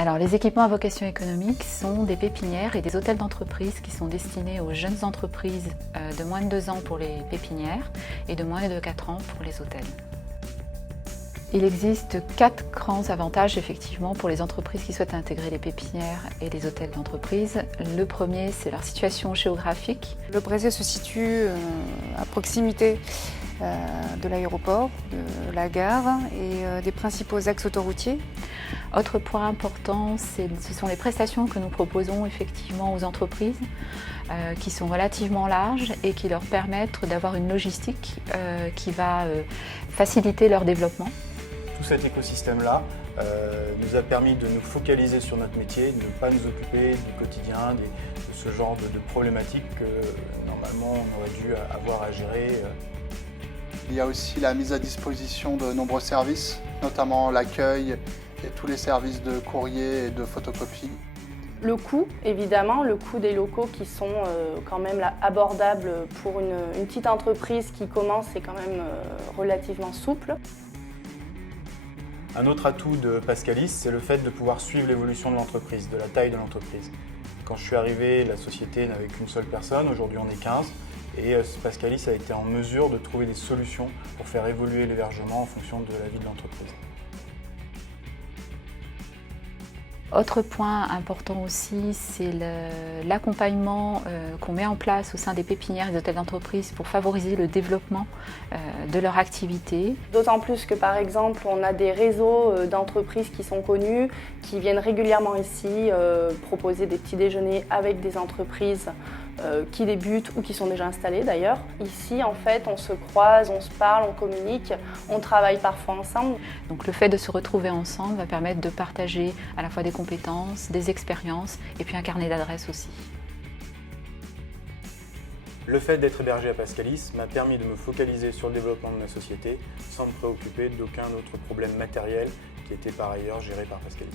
Alors, les équipements à vocation économique sont des pépinières et des hôtels d'entreprise qui sont destinés aux jeunes entreprises de moins de 2 ans pour les pépinières et de moins de 4 ans pour les hôtels. Il existe 4 grands avantages effectivement pour les entreprises qui souhaitent intégrer les pépinières et les hôtels d'entreprise. Le premier, c'est leur situation géographique. Le Brésil se situe à proximité de l'aéroport, de la gare et des principaux axes autoroutiers. Autre point important, ce sont les prestations que nous proposons effectivement aux entreprises qui sont relativement larges et qui leur permettent d'avoir une logistique qui va faciliter leur développement. Tout cet écosystème-là nous a permis de nous focaliser sur notre métier, de ne pas nous occuper du quotidien, de ce genre de problématiques que normalement on aurait dû avoir à gérer. Il y a aussi la mise à disposition de nombreux services, notamment l'accueil et tous les services de courrier et de photocopie. Le coût, évidemment, le coût des locaux qui sont quand même abordables pour une petite entreprise qui commence est quand même relativement souple. Un autre atout de Pascalis, c'est le fait de pouvoir suivre l'évolution de l'entreprise, de la taille de l'entreprise. Quand je suis arrivé, la société n'avait qu'une seule personne, aujourd'hui on est 15. Et Pascalis a été en mesure de trouver des solutions pour faire évoluer l'hébergement en fonction de la vie de l'entreprise. Autre point important aussi, c'est l'accompagnement qu'on met en place au sein des pépinières et des hôtels d'entreprise pour favoriser le développement de leur activité. D'autant plus que par exemple, on a des réseaux d'entreprises qui sont connus, qui viennent régulièrement ici proposer des petits déjeuners avec des entreprises qui débutent ou qui sont déjà installées d'ailleurs. Ici, en fait, on se croise, on se parle, on communique, on travaille parfois ensemble. Donc le fait de se retrouver ensemble va permettre de partager à la fois des compétences, des expériences et puis un carnet d'adresses aussi. Le fait d'être hébergé à Pascalis m'a permis de me focaliser sur le développement de ma société sans me préoccuper d'aucun autre problème matériel qui était par ailleurs géré par Pascalis.